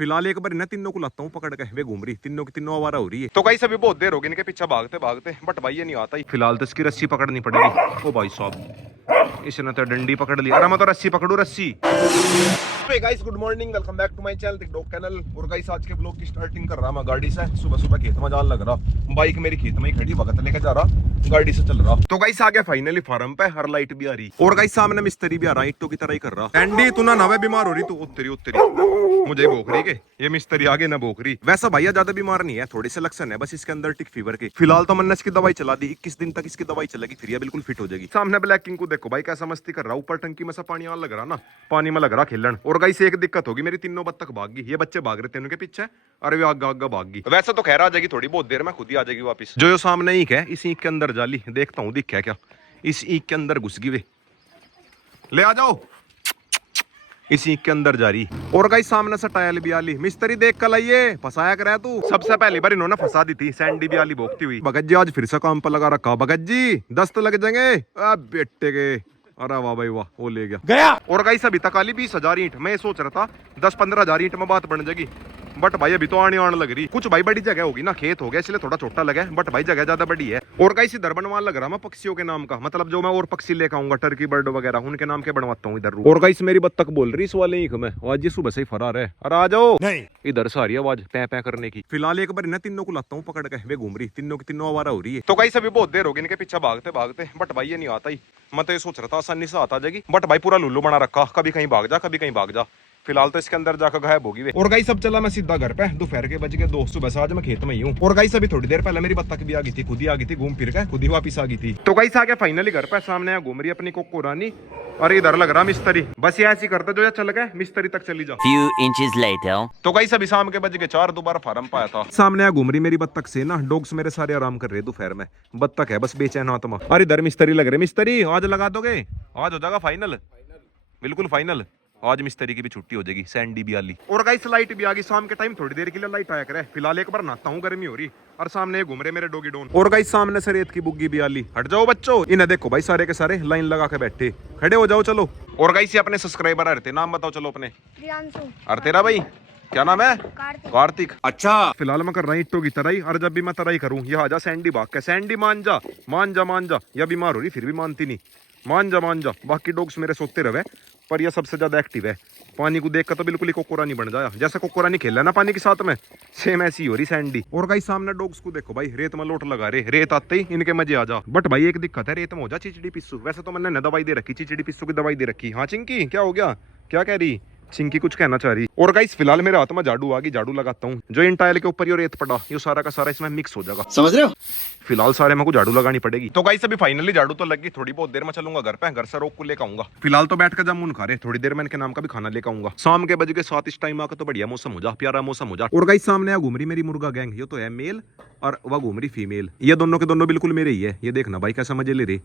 फिलहाल एक बार ना तीनों को लाता हूँ पकड़ के, वे घूम रही तीनों की तीनों आवारा हो रही है। तो कहीं सभी बहुत देर होगी इनके पीछे भागते भागते, बट भाई ये नहीं आता ही। फिलहाल तो इसकी रस्सी पकड़नी पड़ेगी। ओ भाई साहब, इसने तो डंडी पकड़ ली। अरे मैं तो रस्सी पकड़ू, रस्सी। Guys good morning, welcome back to my channel TikTok channel. और गाइस आज के ब्लॉग की स्टार्टिंग कर रहा मैं गाड़ी से। सुबह सुबह खेत में जान लग रहा, बाइक मेरी खेत में ही खड़ी, वक्त लेके जा रहा, गाड़ी से चल रहा। तो गाइस आ गया फाइनली फार्म पे, हर लाइट भी आ रही और गाइस सामने मिस्त्री भी आ रहा, ईंटों की तरह ही कर रहा। एंडी तू ना नवे बीमार हो रही, तू उत्तरी उत्तरी मुझे भोख रही के ये मिस्त्री आगे ना भोख रही। वैसा भैया ज्यादा बीमार नहीं है, थोड़े से लक्षण है बस इसके अंदर टिक फीवर के। फिलहाल तो मैंने इसकी दवाई चला दी, 21 दिन तक इसकी दवाई चलेगी, फिर ये बिल्कुल फिट हो जाएगी। सामने ब्लैक किंग को देखो भाई कैसा मस्ती कर रहा, ऊपर टंकी में से पानी आने लग रहा ना, पानी में लग रहा खेलन। और गाइस एक दिक्कत होगी, मेरी तीनों बत्तख भाग गई, ये बच्चे भाग रहे थे उनके पीछे, अरे वे आगे आगे भाग गई। वैसे तो खैर आ जाएगी थोड़ी बहुत देर में, खुद ही आ जाएगी वापस। जो सामने ईंट है, इस ईंट के अंदर जाली देखता हूँ दिखा क्या, इस ईंट के अंदर घुस गई वे, ले आ जाओ, इसी के अंदर जा रही। और गाइस सामने से टायल भी आली, मिस्त्री देख कर लाइए, फंसाया कर तू। सबसे पहली बार इन्होंने फंसा दी थी, सैंडी भी आली भोगती हुई। भगत जी आज फिर से काम पर लगा रखा, भगत जी दस्त लग जाएंगे बेटे के। अरे वाह भाई वाह, वो ले गया। और गाइस अभी तक आली 20,000 ईंट, मैं सोच रहा था 10-15,000 ईंट में बात बन जाएगी, बट भाई अभी तो आने लग रही। कुछ भाई बड़ी जगह होगी ना, खेत हो गया इसलिए थोड़ा छोटा लगा, बट भाई जगह ज्यादा बड़ी है। और गाइस इधर बनवाने लग रहा मैं पक्षियों के नाम का, मतलब जो मैं और पक्षी लेकर आऊंगा, टर्की बर्ड वगैरह, उनके नाम के बनवाता हूँ इधर। और गाइस मेरी बत्तख बोल रही इस वाले ईख में, आज ये सुबह से ही फरार है। अरे आ जाओ, नहीं इधर से आ रही है आवाज पै पै करने की। फिलहाल एक बार ना तीनों को लाता हूँ पकड़ के, वे घूम रही तीनों की तीनों आवारा हो रही है। तो गाइस अभी बहुत देर होगी इनके पीछे भागते भागते, बट भाई ये नहीं आता ही। मैं तो ये सोच रहा था आसानी से आता जाएगी, बट भाई पूरा लुल्लू बना रखा, कभी कहीं भाग जा कभी कहीं भाग जा। फिलहाल तो इसके अंदर जाकर गायब होगी वे। और गाइस सब चला मैं सीधा घर पे, दोपहर के बज गए 2, सुबह से आज मैं खेत में ही हूँ। और गाइस अभी थोड़ी देर पहले मेरी बत्तख भी आ गई थी, खुद ही आ गई थी, घूम फिर के खुद ही वापस आ गई थी। तो गाइस आ गया फाइनली घर पे, सामने घूम रही अपनी कोको रानी, और इधर लग रहा मिस्त्री। बस ये ऐसी करता जो चल गए मिस्त्री तक चली जा। Few inches later. तो गाइस अभी शाम के बज गए 4, दोबारा फार्म पाया था। सामने घूम रही मेरी बत्तख से ना, डॉग्स मेरे सारे आराम कर रहे दोपहर में, बत्तख है बस बेचैन आत्मा। अरे इधर मिस्त्री लग रहे, मिस्त्री आज लगा दोगे, आज हो जाएगा फाइनल, बिल्कुल फाइनल। आज मिस्त्री की भी छुट्टी हो जाएगी, सैंडी भी आली। और गाइस लाइट भी आ गई, शाम के टाइम थोड़ी देर के लिए लाइट आया करे। फिलहाल एक बार नहाता हूँ, गर्मी हो रही, और सामने घूम रहे मेरे डॉगी डॉन। और गाइस सामने से रेत की बुग्गी भी आली। हट जाओ बच्चों, इन्हें देखो भाई सारे के सारे लाइन लगा के बैठे, खड़े हो जाओ चलो। और गाइस ये अपने सब्सक्राइबर आ रहे थे, नाम बताओ चलो अपने। प्रियांशु। और तेरा भाई क्या नाम है? कार्तिक। अच्छा फिलहाल मैं कर रहा हूँ ईंटों की तराई, और जब भी मैं तराई करूँ ये आजा सैंडी भाग के, सैंडी मान जा मान जा मान जा। या बीमार हो रही फिर भी मानती नहीं, मान जा मान जा। बाकी डॉग्स मेरे सोते रहे, पर यह सबसे ज्यादा एक्टिव है। पानी को देख कर तो बिल्कुल ही कोकोरानी बन जाया, जैसे कोकोरानी खेल रहा ना पानी के साथ में, सेम ऐसी हो रही सैंडी। और गाइस सामने डॉग्स को देखो भाई, रेत में लोट लगा रहे, रेत आते ही इनके मजे आ जा। बट भाई एक दिक्कत है, रेत में हो जा चिचड़ी पिस्सू। वैसे तो मैंने दवाई दे रखी, चिचड़ी पिस्सू की दवाई दे रखी। हाँ चिंकी क्या हो गया, क्या कह रही चिंकी? कुछ कहना चाह रही। और गाइस फिलहाल मेरे हाथ में झाड़ू आ गई, झाड़ू लगाता हूँ। जो इन टाइल के ऊपर ये रेत पड़ा, ये सारा का सारा इसमें मिक्स हो जाएगा, समझ रहे हो? फिलहाल सारे मेरे को झाड़ू लगानी पड़ेगी। तो गाइस अभी फाइनली झाड़ू तो लग गई, थोड़ी बहुत देर में चलूंगा घर पे, घर से रोक को लेकर आऊंगा। फिलहाल तो बैठ कर जामुन खा रहे, थोड़ी देर में इनके नाम का भी खाना लेकर आऊंगा। शाम के बज के 7 इस टाइम आकर तो बढ़िया मौसम हो जा, प्यारा मौसम हो जा। और गाइस सामने घूम रही मेरी मुर्गा गैंग, ये तो है मेल और वह घूम रही फीमेल, ये दोनों के दोनों बिल्कुल मेरे ही है। ये देखना भाई कैसा मजे ले रहे,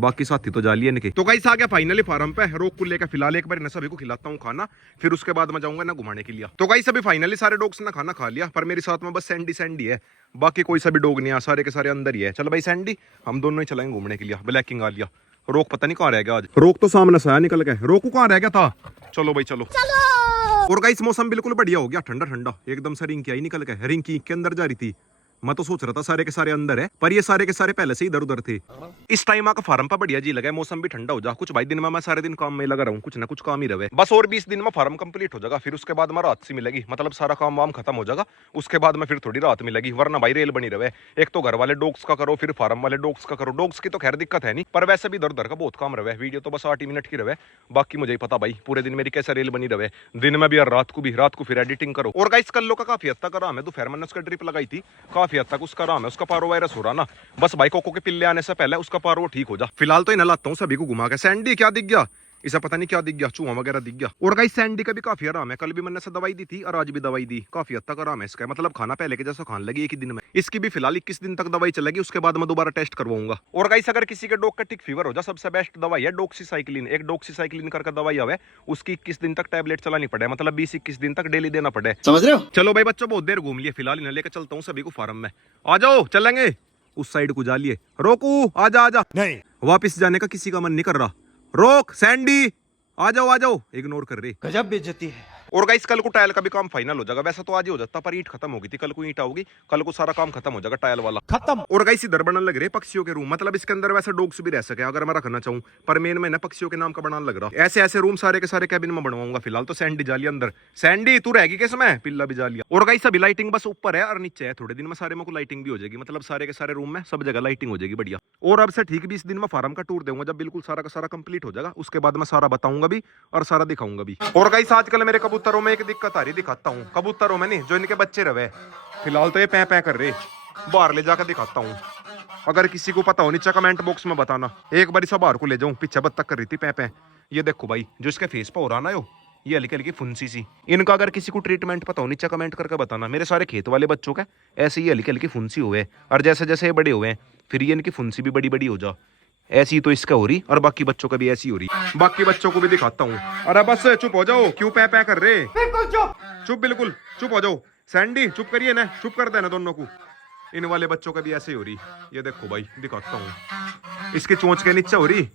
बाकी साथी तो जाली है इनके। तो गाइस आ गया फाइनली फार्म पे, रोक को लेकर फिलहाल एक बार न सभी को खिलाता हूँ खाना, फिर उसके बाद मैं जाऊंगा ना घुमाने के लिए। तो गाइस अभी फाइनली सारे डॉग्स ने खाना खा लिया, पर मेरे साथ में बस सैंडी सैंडी है, बाकी कोई सा भी डॉग नहीं है, सारे के सारे अंदर ही है। चल भाई सैंडी हम दोनों ही चलेंगे घूमने के लिए। ब्लैकिंग आ लिया, रोक पता नहीं कहाँ रह गया आज, रोक तो सामने से आया निकल गया, रोकू कहाँ रह गया था। चलो भाई चलो। और गाइस मौसम बिल्कुल बढ़िया हो गया, ठंडा ठंडा एकदम से। रिंकी आई निकल गया, रिंकी के अंदर जा रही थी, मैं तो सोच रहा था सारे के सारे अंदर है, पर ये सारे के सारे पहले से इधर उधर थे। इस टाइम आकर फार्म पर बढ़िया जी लगा, मौसम भी ठंडा हो जा। कुछ भाई दिन में मैं सारे दिन काम में लगा रहा हूँ, कुछ ना कुछ काम ही रहे बस। और 20 दिन में फार्म कंप्लीट हो जाएगा, फिर उसके बाद मैं रात से मिलेगी, मतलब सारा काम वाम खत्म हो जाएगा, उसके बाद में फिर थोड़ी रात मिलेगी, वरना भाई रेल बनी रहे। एक तो घर वाले डॉग्स का करो, फिर फार्म वाले डॉग्स का करो। डॉग्स की तो खैर दिक्कत है नहीं, पर वैसे भी इधर उधर का बहुत काम रहे। वीडियो तो बस 8 मिनट की रहे, बाकी मुझे ही पता भाई पूरे दिन मेरी कैसे रेल बनी रहे, दिन में भी और रात को भी, रात को फिर एडिटिंग करो। और गाइस कल्लो का काफी हद तक आराम है, दोपहर मैंने उसका ड्रिप लगाई थी, काफी हद तक उसका आराम है, उसका पारो वायरस हो रहा ना, बस भाई कोको के पिल्ले आने से पहले उसका पारो ठीक हो जा। फिलहाल तो इन्हें लाता हूँ सभी को घुमा के। सैंडी क्या दिख गया इसे, पता नहीं क्या दिख गया, चूहा वगैरह दिख गया। और गाइस सैंडी का भी काफी आराम है, कल भी मैंने से दवाई दी थी और आज भी दवाई दी, काफी हद तक आराम है इसका, मतलब खाना पहले के जैसा खाने लगी एक ही दिन में। इसकी भी फिलहाल 21 दिन तक दवाई चलेगी, उसके बाद मैं दोबारा टेस्ट करवाऊंगा। और गाइस अगर किसी के डॉग का टिक फीवर हो जा, सबसे बेस्ट दवाई है डॉक्सीसाइक्लिन। एक डॉक्सीसाइक्लिन करके दवाई आवे, उसकी 21 दिन तक टैबलेट चलानी पड़े, मतलब 20-21 दिन तक डेली देना पड़े, समझ रहे हो? चलो भाई बच्चों बहुत देर घूम लिए, फिलहाल इन्हें लेकर चलता हूँ सभी को फार्म में। आ जाओ चलेंगे, उस साइड को जा लिए। रोकू आजा आजा, नहीं वापिस जाने का किसी का मन नहीं कर रहा। रोक सैंडी आ जाओ, इग्नोर कर रही। गजब बेइज्जती है। और गाइस कल को टाइल का भी काम फाइनल हो जाएगा, वैसा तो आज ही हो जाता पर ईंट खत्म होगी थी, कल को ईंट आओगी, कल को सारा काम खत्म हो जाएगा टाइल वाला खत्म। और गाइस इधर बनने लग रहे पक्षियों के रूम, मतलब इसके अंदर वैसे डॉग्स भी रह सके अगर मैं रखना चाहूँ, पर मेन में ना पक्षियों के नाम का बनाने लग रहा। ऐसे ऐसे रूम सारे के सारे कैबिन में बनवाऊंगा। फिलहाल तो सैंडी जाली अंदर, सैंडी तू रहेगी किस में, पिल्ला भी जालिया। और गाइस अभी लाइटिंग बस ऊपर है और नीचे है, थोड़े दिन में सारे में को लाइटिंग भी हो जाएगी, मतलब सारे के सारे रूम में सब जगह लाइटिंग हो जाएगी बढ़िया। और अब से ठीक 20 दिन में फार्म का टूर दूंगा, जब बिल्कुल सारा का सारा कंप्लीट हो जाएगा उसके बाद मैं सारा बताऊंगा भी और सारा दिखाऊंगा भी। और गाइस आजकल मेरे कबूतरों में एक दिक्कत आ रही, दिखाता हूँ। कबूतरों में नहीं, जो इनके बच्चे रहे फिलहाल तो ये पै पै कर रहे, बाहर ले जाकर दिखाता हूँ। अगर किसी को पता हो नीचे कमेंट बॉक्स में बताना, एक बार सब बाहर को ले जाऊं। पीछे बत्तख कर रही थी पै पै, ये देखो भाई जो इसके फेस पर हो रहा ना ये हल्की हल्की फुंसी सी, इनका अगर किसी को ट्रीटमेंट पता हो नीचे कमेंट करके बताना। मेरे सारे खेत वाले बच्चों का ऐसे ही हल्की हल्की फुंसी हुए, और जैसे जैसे ये बड़े हुए हैं फिर ये इनकी फुंसी भी बड़ी बड़ी हो जा, ऐसी तो इसका हो रही और बाकी बच्चों का भी ऐसी हो रही। बाकी बच्चों को भी दिखाता हूँ। अरे बस चुप हो जाओ, क्यों पै पै कर रहे, बिल्कुल चुप चुप, बिल्कुल चुप हो जाओ। सैंडी चुप करिए ना, चुप कर देना दोनों को। इन वाले बच्चों का भी ऐसे ही हो रही, ये देखो भाई दिखाता हूँ। इसके चोंच के नीचे हो रही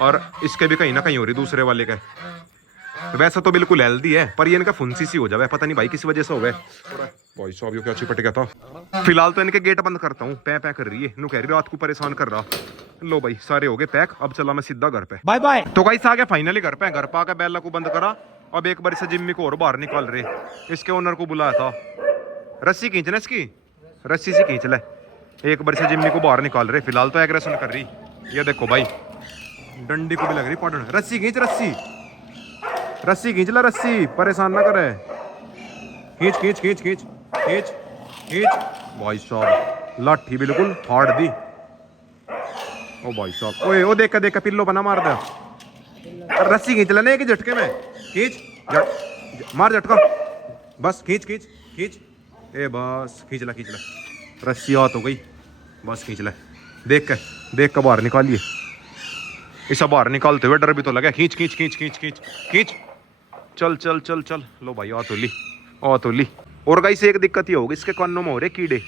और इसके भी कहीं ना कहीं हो रही, दूसरे वाले का। वैसा तो बिल्कुल हेल्दी है पर ये इनका फुंसी सी हो जाए, पता नहीं भाई किस वजह से हो गए। भाई साहब ये क्या चिपट गया था। फिलहाल तो इनके गेट बंद करता हूँ, पै पै कर रही है, नु कह रही रात को परेशान कर रहा। लो भाई सारे हो गए पैक, अब चला मैं सीधा घर पे, बाय बाय। तो गाइस आ गया फाइनली घर पे। घर पे आके बेला को बंद करा, अब एक बार से जिम्मी को और बाहर निकाल रहे। इसके ओनर को बुलाया था, रस्सी खींचना इसकी, रस्सी से खींच ले। एक बार से जिम्मी को बाहर निकाल रहे। फिलहाल तो एग्रेशन कर रही, ये देखो भाई डंडी को भी लग रही पॉडन। रस्सी खींच, रस्सी रस्सी खींच ला, रस्सी परेशान ना करे। खींच खींच खींच खींच खींच खींच। भाई साहब लाठी बिल्कुल फाड़ दी। ओ भाई साहब, ओए ओ देख देख पिल्लो बना मार दे। रस्सी खींच लेने एक झटके में, खींच मार झटका, बस खींच खींच खींच। ए बस खींच ला खींच ला, रस्सी हाथ हो गई, बस खींच ले। देख के बाहर निकालिए, इसे बाहर निकालते हुए डर भी तो लगा। खींच खींच खींच खींच खींच खींच, चल चल चल चल। लो भाई आ तो ली। और गाइस एक दिक्कत ये होगी, इसके कानों में हो रहे कीड़े,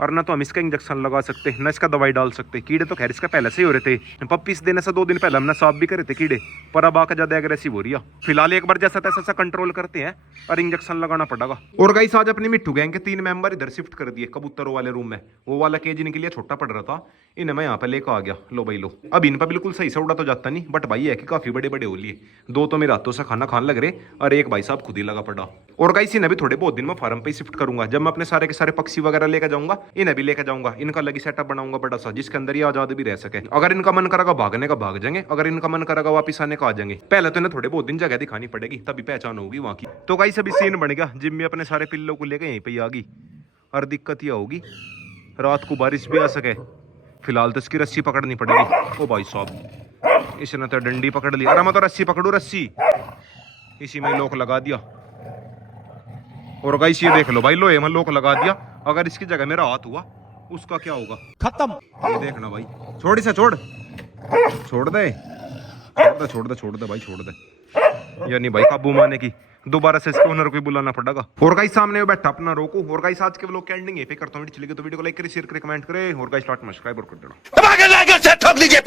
और ना तो हम इसका इंजेक्शन लगा सकते ना इसका दवाई डाल सकते। कीड़े तो खैर इसका पहले से ही हो रहे थे, पप्पीस देने से 2 दिन पहले हमने साफ भी करे थे कीड़े, पर अब आकर ज्यादा एग्रेसिव हो रही है। फिलहाल एक बार जैसा तैसा कंट्रोल करते हैं और इंजेक्शन लगाना पड़ेगा। और गाइस आज अपनी मिट्टू गैंग के 3 मेंबर इधर शिफ्ट कर दिए कबूतरों वाले रूम में। वो वाला केज इनके लिए छोटा पड़ रहा था, इन्हें मैं यहाँ पे लेकर आ गया। लो भाई लो, अब इन पर बिल्कुल सही से उड़ा तो जाता नहीं, बट भाई है कि काफी बड़े बड़े हो लिए। 2 तो मेरे हाथों से खाना खाने लग रहे और एक भाई साहब खुद ही लगा पड़ा। और गाइस इन्हें भी थोड़े बहुत दिन में फार्म पे शिफ्ट करूंगा, जब मैं अपने सारे के सारे पक्षी वगैरह लेकर जाऊंगा इन्हें भी लेकर जाऊंगा। इनका लगी सेटअप बनाऊंगा बड़ा सा, जिसके अंदर ये आजाद भी रह सके। अगर इनका मन करेगा भागने का भाग जाएंगे, अगर इनका मन करेगा वापिस आने का आ जाएंगे। पहले तो इन्हें थोड़े बहुत दिन जगह दिखानी पड़ेगी, तभी पहचान होगी वहां की। तो गाइस अभी सीन बन गया, जिम्मी अपने सारे पिल्लों को लेकर यहीं पे आ गई। और दिक्कत यह होगी रात को बारिश भी आ सके। फिलहाल तो इसकी रस्सी पकड़नी पड़ेगी। ओ भाई साहब इसने तो डंडी पकड़ ली। अरे मैं तो रस्सी पकड़ू, रस्सी इसी में लोक लगा दिया। और गाइस ये देख लो भाई, लोहे में लोक लगा दिया। अगर इसकी जगह मेरा हाथ हुआ उसका क्या होगा, खत्म। ये देखना भाई, छोड़ इसे, छोड़ छोड़ दे छोड़ दे छोड़ दे भाई, छोड़ दे। यानी भाई काबू माने की दोबारा से इसके ओनर को बुलाना पड़ेगा। और गाइस सामने बैठा अपना रोको। और गाइस आज के व्लॉग की एंडिंग यहीं पे करता हूं। वीडियो तो वीडियो को लाइक करें, शेयर करें, कमेंट करें। और गाइस सब्सक्राइब कर देना।